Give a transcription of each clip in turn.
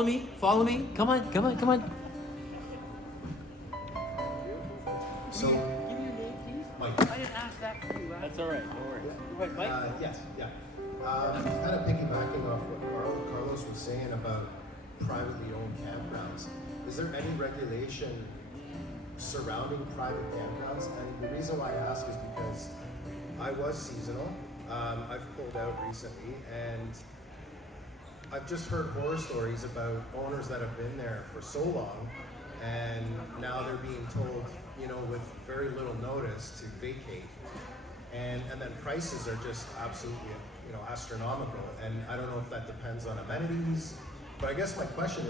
follow me. Follow me. Come on, come on, come on. So, Give me your name, please. Mike. I didn't ask that for you. That's all right. Don't worry. Go ahead, Mike. Yes, yeah. Kind of piggybacking off what Carlos was saying about privately owned campgrounds. Is there any regulation surrounding private campgrounds? And the reason why I ask is because I was seasonal. I've pulled out recently, and I've just heard horror stories about owners that have been there for so long, and now they're being told, with very little notice to vacate. And then prices are just absolutely, astronomical. And I don't know if that depends on amenities, but I guess my question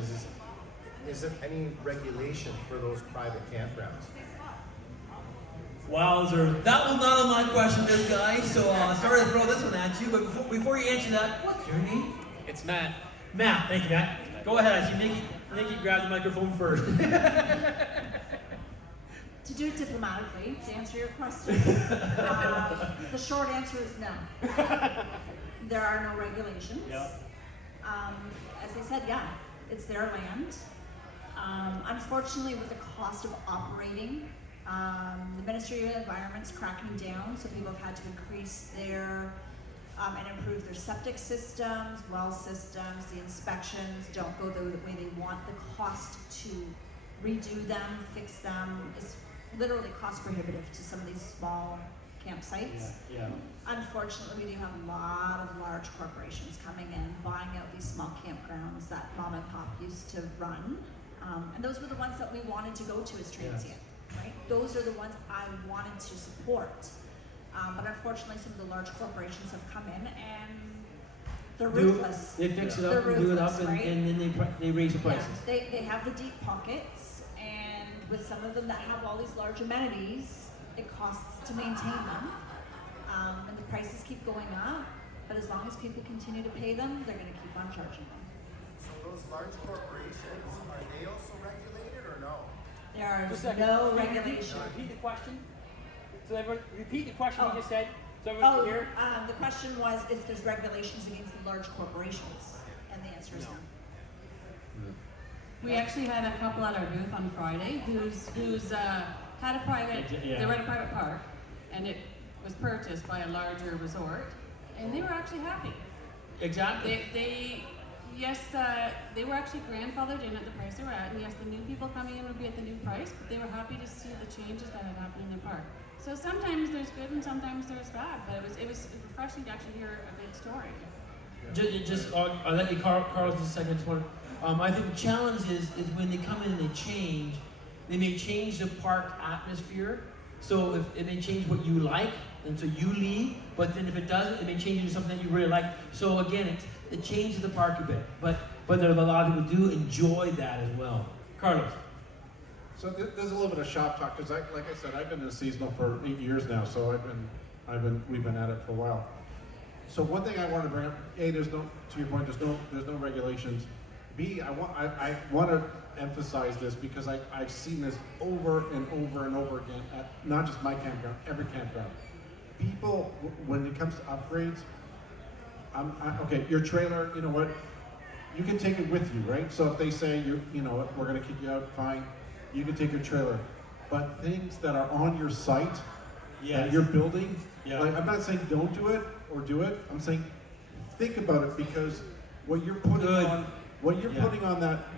is there any regulation for those private campgrounds? Wowzer, that was not on my question list, guys, so sorry to throw this one at you, but before you answer that, what's your name? It's Matt. Matt, thank you, Matt. Go ahead, I see Nikki grab the microphone first. To do it diplomatically, to answer your question, the short answer is no. There are no regulations. Yep. As I said, yeah, it's their land. Unfortunately, with the cost of operating, the Ministry of Environment's cracking down, so people have had to increase their and improve their septic systems, well systems. The inspections don't go the way they want. The cost to redo them, fix them is literally cost prohibitive to some of these small campsites. Yeah. Unfortunately, we do have a lot of large corporations coming in, buying out these small campgrounds that mom and pop used to run. And those were the ones that we wanted to go to as transient, right? Those are the ones I wanted to support. But unfortunately, some of the large corporations have come in and they're ruthless. They fix it They're up and do it up, ruthless, right? and then they raise the prices. Yeah, they have the deep pockets, and with some of them that have all these large amenities, it costs to maintain them. And the prices keep going up, but as long as people continue to pay them, they're going to keep on charging them. So those large corporations, are they also regulated or no? There are Just a second. no Can you regulations. Repeat the question. So everyone, repeat the question you just said. So everyone Oh, can hear. the question was if there's regulations against the large corporations, and the answer is no. We actually had a couple at our booth on Friday who's had a private, they were at a private park, and it was purchased by a larger resort, and they were actually happy. Exactly. They were actually grandfathered in at the price they were at, and yes, the new people coming in would be at the new price, but they were happy to see the changes that had happened in the park. So sometimes there's good and sometimes there's bad, but it was refreshing to actually hear a good story. I'll let you, Carlos, just a second. Just want I think the challenge is when they come in and they change, they may change the park atmosphere. So if it may change what you like, and so you leave, but then if it doesn't, it may change into something that you really like. So again, it changes the park a bit, but there are a lot of people do enjoy that as well. Carlos. So there's a little bit of shop talk because, like I said, I've been in a seasonal for 8 years now. So we've been at it for a while. So one thing I want to bring up: A, to your point, there's no regulations. B, I want to emphasize this because I've seen this over and over and over again at not just my campground, every campground. People, when it comes to upgrades, okay, your trailer, you know what? You can take it with you, right? So if they say we're going to kick you out, fine. You can take your trailer, but things that are on your site that you're building, like, I'm not saying don't do it or do it. I'm saying think about it because what you're putting on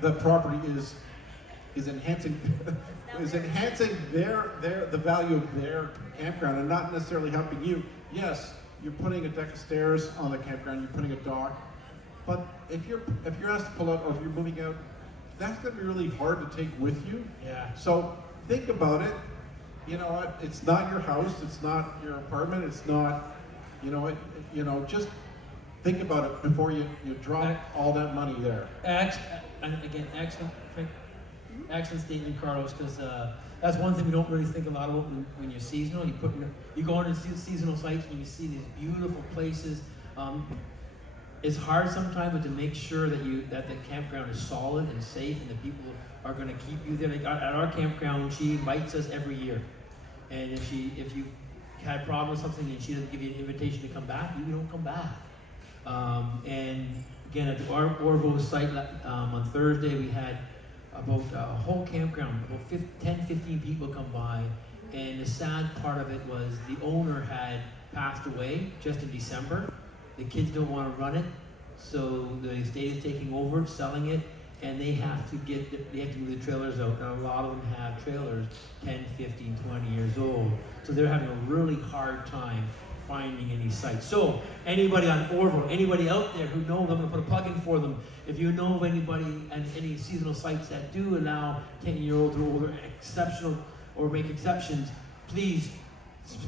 the property is enhancing the value of their campground and not necessarily helping you. Yes, you're putting a deck of stairs on the campground. You're putting a dock, but if you're asked to pull out or if you're moving out, that's going to be really hard to take with you. Yeah. So think about it. You know what? It's not your house. It's not your apartment. It's not, just think about it before you drop all that money there. Excellent statement, Carlos, because that's one thing we don't really think a lot about when you're seasonal. You go on to seasonal sites and you see these beautiful places. It's hard sometimes, but to make sure that the campground is solid and safe and the people are going to keep you there. Like at our campground, she invites us every year, and if you had a problem with something and she doesn't give you an invitation to come back, you don't come back. And again, at the ORVO site on Thursday, we had about a whole campground, about 10, 15 people come by, and the sad part of it was the owner had passed away just in December. The kids don't want to run it, so the estate is taking over, selling it, and they have to move the trailers out. Now, a lot of them have trailers 10, 15, 20 years old, so they're having a really hard time finding any sites. So, anybody on ORVO, anybody out there who knows, I'm going to put a plug in for them. If you know of anybody and any seasonal sites that do allow 10-year-olds or older exceptional or make exceptions, please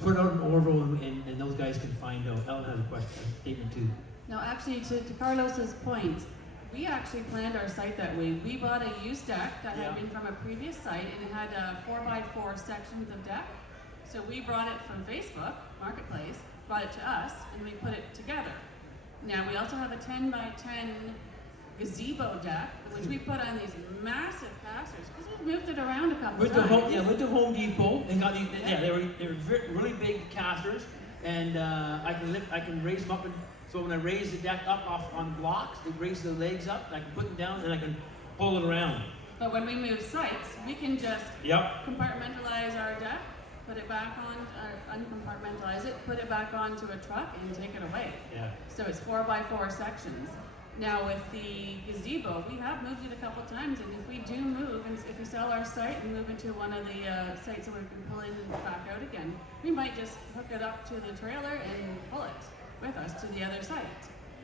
put it out on ORVO and those guys can find out. Ellen has a question, statement too. No, actually, to Carlos's point, we actually planned our site that way. We bought a used deck that had been from a previous site, and it had 4x4 sections of deck. So we brought it from Facebook Marketplace, brought it to us, and we put it together. Now we also have a 10x10 gazebo deck, which we put on these massive casters because we've moved it around a couple times. Went to Home Depot and got these. Yeah, they were really big casters, and I can raise them up. So when I raise the deck up off on blocks, it raises the legs up, and I can put them down, and I can pull it around. But when we move sites, we can just compartmentalize our deck, put it back on, uncompartmentalize it, put it back onto a truck, and take it away. Yeah. So it's 4x4 sections. Now with the gazebo, we have moved it a couple times, and if we do move, and if we sell our site and move into one of the sites where we can pull in and back out again, we might just hook it up to the trailer and pull it with us to the other site,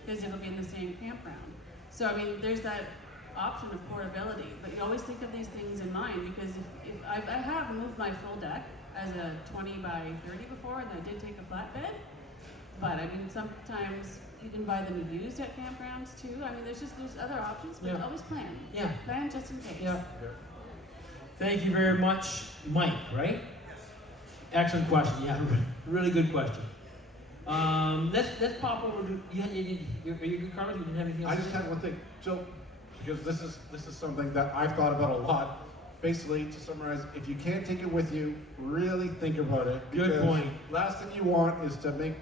because it'll be in the same campground. So I mean, there's that option of portability, but you always think of these things in mind, because if I have moved my full deck as a 20x30 before, and I did take a flatbed, but I mean, sometimes you can buy them used at campgrounds too. I mean, there's other options, but always plan. Yeah. Plan just in case. Yeah. Thank you very much, Mike, right? Excellent question. Yeah, really good question. Let's pop over to, are you good, Carlos? You didn't have anything else? I just had one thing. So, because this is something that I've thought about a lot. Basically, to summarize, if you can't take it with you, really think about it. Good point. Last thing you want is to make,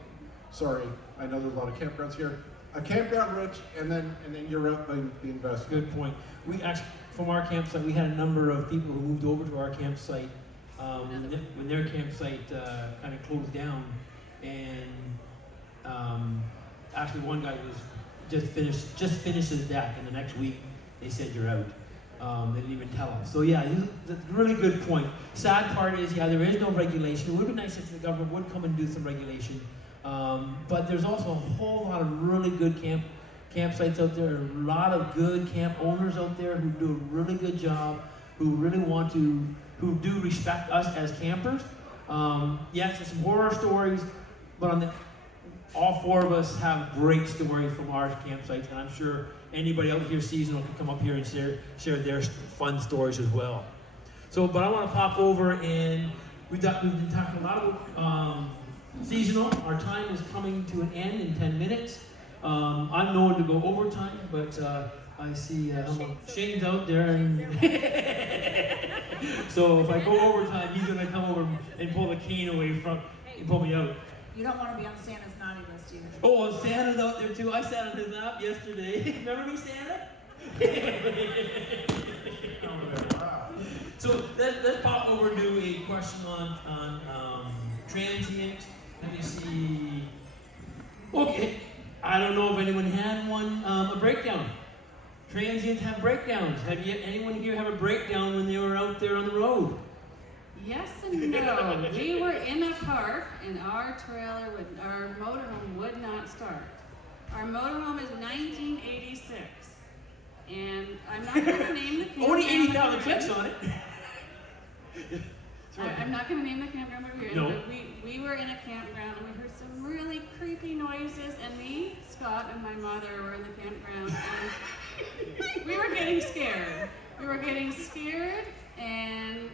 sorry, I know there's a lot of campgrounds here, a campground rich, and then you're out the investment. Good point. We actually, from our campsite, we had a number of people who moved over to our campsite when their campsite kind of closed down, and actually one guy was just finished his deck, and the next week they said you're out. They didn't even tell him. So yeah, that's a really good point. Sad part is, there is no regulation. It would be nice if the government would come and do some regulation. But there's also a whole lot of really good campsites out there, a lot of good camp owners out there who do a really good job, who really who do respect us as campers. Yes, there's some horror stories, but all four of us have great stories from our campsites, and I'm sure anybody out here seasonal can come up here and share their fun stories as well. So, but I want to pop over, and we've been talking a lot about seasonal. Our time is coming to an end in 10 minutes. I'm known to go overtime, but I see Shane's out there, and so if I go overtime, he's going to come over and pull the cane away from and pull me out. You don't want to be on Santa's naughty list either. Oh, Santa's out there too. I sat on his lap yesterday. Remember me, Santa? So let's pop over to a question on transient. Let me see. Okay, I don't know if anyone had one, a breakdown. Transients have breakdowns. Anyone here have a breakdown when they were out there on the road? Yes and no. We were in a park, and our motorhome would not start. Our motorhome is 1986, and I'm not going to name the campground. Only 80,000 clicks on it. I'm not going to name the campground we were in, No. but we were in a campground, and we heard some really creepy noises, and me, Scott, and my mother were in the campground, and we were getting scared. And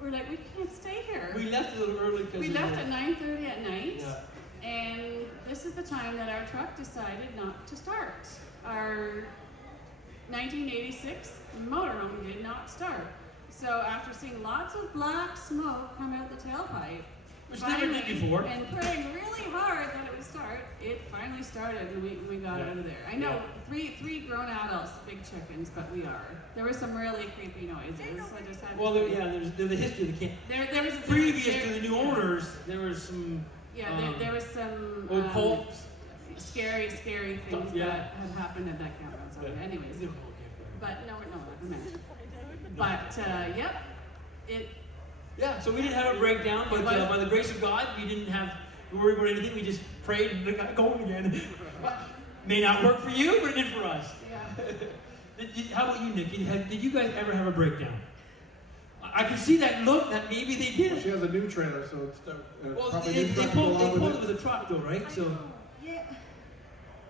we're like, we can't stay here. We left a little early because we left at 9:30 at night, and this is the time that our truck decided not to start. Our 1986 motorhome did not start. So after seeing lots of black smoke come out the tailpipe, Which never did before. And praying really hard that it would start, it finally started, and we got out of there. I know three grown adults, big chickens, but there were some really creepy noises. I just had. Well, there's a history of the camp. There was Previous to the new owners, there was some. There was some occult, scary things that had happened at that campground. So, anyways, Yeah. but no, not a minute. But it. Yeah, so we didn't have a breakdown, but by the grace of God, we didn't have to worry about anything. We just prayed and got going again. May not work for you, but it did for us. Yeah. How about you, Nick? Did you guys ever have a breakdown? I can see that look that maybe they did. She has a new trailer, so it's Well, probably they new truck to pulled go along it with a truck though, right? I So. know. Yeah.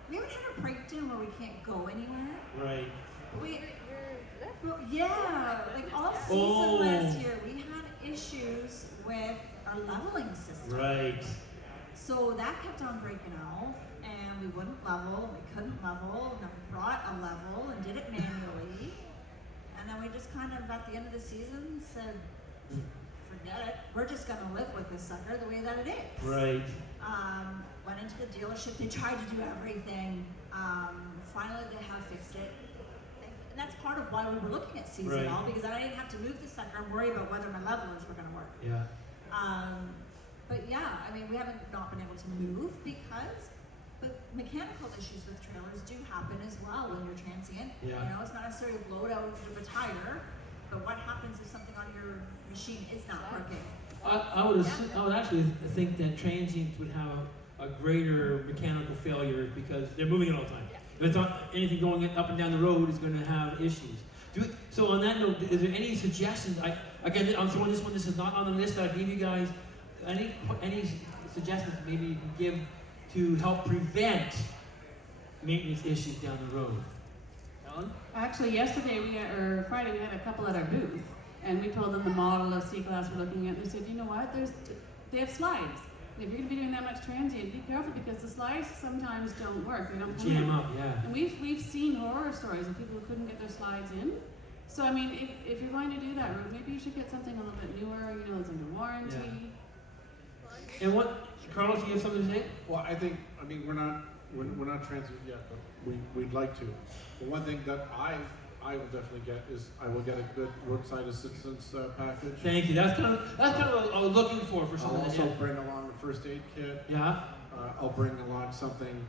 We haven't had a breakdown where we can't go anywhere. Right. Well, yeah, like all season last year, we had issues with our leveling system. Right. So that kept on breaking out, and we wouldn't level, and we couldn't level, and then we brought a level and did it manually. And then we just kind of, at the end of the season, said, forget it, we're just gonna live with this sucker the way that it is. Right. Went into the dealership, they tried to do everything. Finally, they have fixed it. And that's part of why we were looking at seasonal, because I didn't have to move the sucker and worry about whether my levelers were gonna work. Yeah. But yeah, I mean, we haven't not been able to move but mechanical issues with trailers do happen as well when you're transient. Yeah. You know, it's not necessarily a blowout of a tire, but what happens if something on your machine is not working? I would actually think that transients would have a greater mechanical failure because they're moving it all the time. If it's not anything going up and down the road is going to have issues. So on that note, is there any suggestions? Again, I'm throwing this one. This is not on the list that I gave you guys. Any suggestions maybe you can give to help prevent maintenance issues down the road? Ellen? Actually, Friday, we had a couple at our booth, and we told them the model of C-Class we're looking at. And they said, you know what? They have slides. If you're going to be doing that much transient, be careful because the slides sometimes don't work. They don't come Jam in. up, yeah. And we've seen horror stories of people who couldn't get their slides in. So I mean, if you're going to do that, maybe you should get something a little bit newer. You know, it's under warranty. Yeah. And Carlos, do you have something to say? Well, I mean, we're not transient yet, but we'd like to. But one thing that I will definitely get is I will get a good roadside assistance package. Thank you. That's kind of what I was looking for I'll something. also bring along a first aid kit. Yeah. I'll bring along something.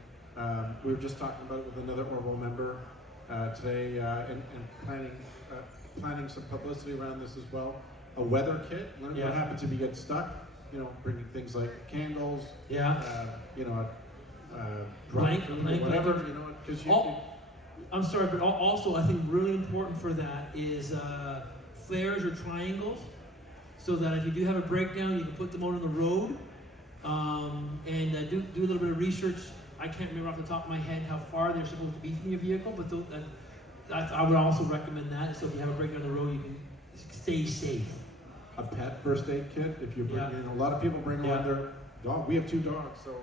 We were just talking about it with another ORVO member today, and planning some publicity around this as well. A weather kit. What happens if you get stuck? You know, bringing things like candles. Yeah. You know, Blanket, whatever. You know, because I'm sorry, but also I think really important for that is flares or triangles, so that if you do have a breakdown, you can put them out on the road, and do a little bit of research. I can't remember off the top of my head how far they're supposed to be from your vehicle, but I would also recommend that. So if you have a breakdown on the road, you can stay safe. a pet first aid kit. If you bring in, a lot of people bring along their dog. We have 2 dogs, so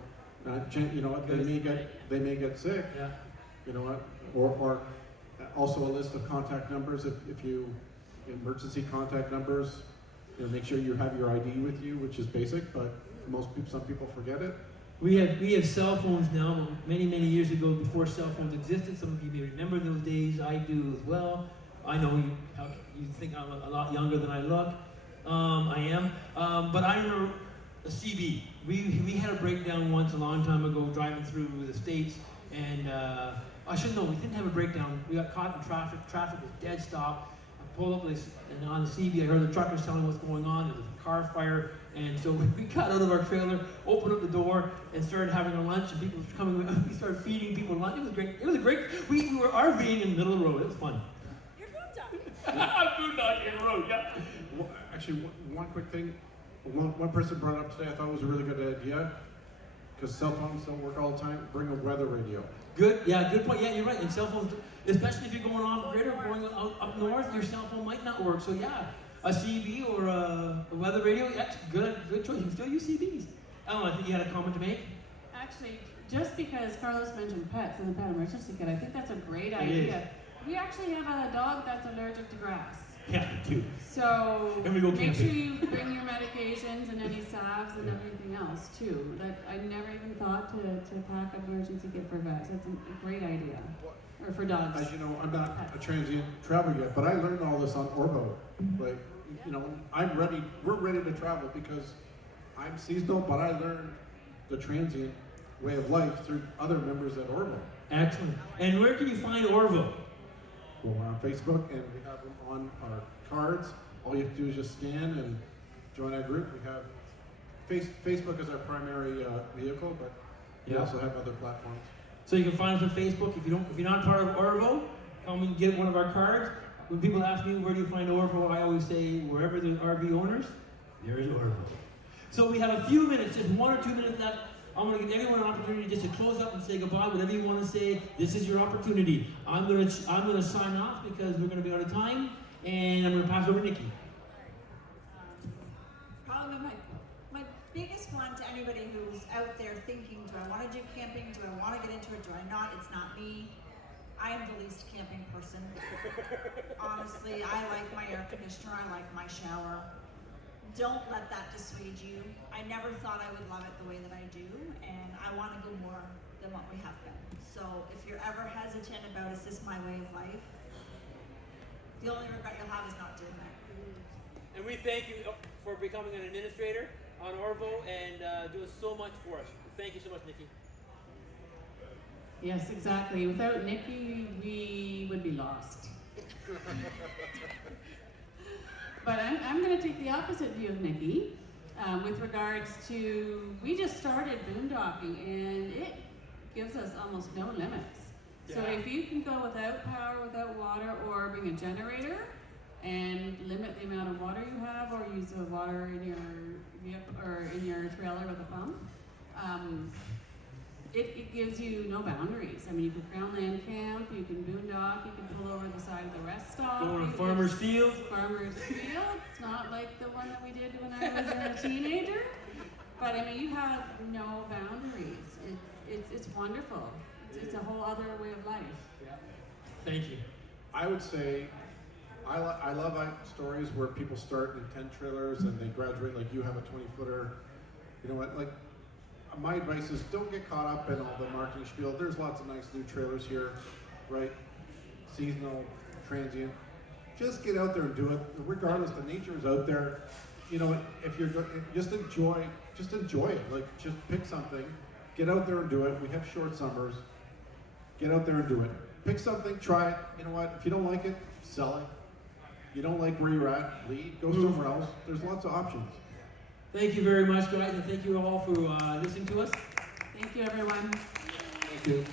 you know what, they may get sick. Yeah. You know what, or also a list of contact numbers if you emergency contact numbers. You know, make sure you have your ID with you, which is basic, but some people forget it. We have cell phones now. Many years ago, before cell phones existed, some of you may remember those days. I do as well. I know you think I'm a lot younger than I look. I am, but I remember a CB. We had a breakdown once a long time ago driving through the States, and I should know we didn't have a breakdown. We got caught in traffic. Traffic was dead stop. I pulled up this, and on the CB, I heard the truckers telling what's going on. There was a car fire, and so we got out of our trailer, opened up the door, and started having our lunch. And people were coming. We started feeding people lunch. It was great. It was a great. We were RVing in the middle of the road. It was fun. You're boondocking. I'm boondocking in the road. Yeah. Well, actually, one quick thing. One person brought up today, I thought it was a really good idea, because cell phones don't work all the time. Bring a weather radio. Good, yeah, good point. Yeah, you're right. And cell phones, especially if you're going off grid or going up north, your cell phone might not work. So yeah, a CB or a weather radio, that's good choice. You can still use CBs. Ellen, I think you had a comment to make. Actually, just because Carlos mentioned pets in the pet emergency kit, I think that's a great idea. We actually have a dog that's allergic to grass. Yeah, too. So And we go make sure camping. you bring your medications and any salves and everything else too. That I never even thought to pack an emergency kit for vets. That's a great idea. Or for dogs. As you know, I'm not a transient traveler yet, but I learned all this on ORVO. Like, you know, I'm ready, we're ready to travel because I'm seasonal, but I learned the transient way of life through other members at ORVO. Excellent. And where can you find ORVO? Well, we're on Facebook and we have them on our cards. All you have to do is just scan and join our group. We have Facebook as our primary vehicle, but we Yeah. also have other platforms. So you can find us on Facebook. If you're not part of ORVO, come and get one of our cards. When people ask me where do you find ORVO, I always say wherever there's RV owners, there is ORVO. So we have a few minutes, just 1 or 2 minutes left. I'm going to give everyone an opportunity just to close up and say goodbye. Whatever you want to say, this is your opportunity. I'm going to sign off because we're going to be out of time, and I'm going to pass over to Nikki. Probably my biggest one to anybody who's out there thinking, do I want to do camping? Do I want to get into it? Do I not? It's not me. I am the least camping person. Honestly, I like my air conditioner. I like my shower. Don't let that dissuade you. I never thought I would love it the way that I do, and I want to go more than what we have been. So if you're ever hesitant about, is this my way of life? The only regret you'll have is not doing that. And we thank you for becoming an administrator on ORVO and doing so much for us. Thank you so much, Nikki. Yes, exactly. Without Nikki, we would be lost. But I'm going to take the opposite view of Nikki with regards to, we just started boondocking and it gives us almost no limits. So Yeah. if you can go without power, without water, or bring a generator and limit the amount of water you have, or use the water in your vehicle or in your trailer with a pump, it gives you no boundaries. I mean, you can groundland camp, you can boondock, you can pull over the side of the rest stop. Go on a you farmer's can- field. Farmer's field. It's not like the one that we did when I was a teenager. But I mean, you have no boundaries. It's wonderful. It's a whole other way of life. Thank you. I would say, I love stories where people start in tent trailers and they graduate, like you have a 20-footer. You know what, like, my advice is don't get caught up in all the marketing spiel. There's lots of nice new trailers here, right? Seasonal, transient. Just get out there and do it. Regardless, the nature is out there. You know, if you're just enjoy it. Like, just pick something, get out there and do it. We have short summers. Get out there and do it. Pick something, try it. You know what? If you don't like it, sell it. You don't like where you're at, leave, go somewhere else. There's lots of options. Thank you very much, guys, and thank you all for listening to us. Thank you, everyone. Thank you.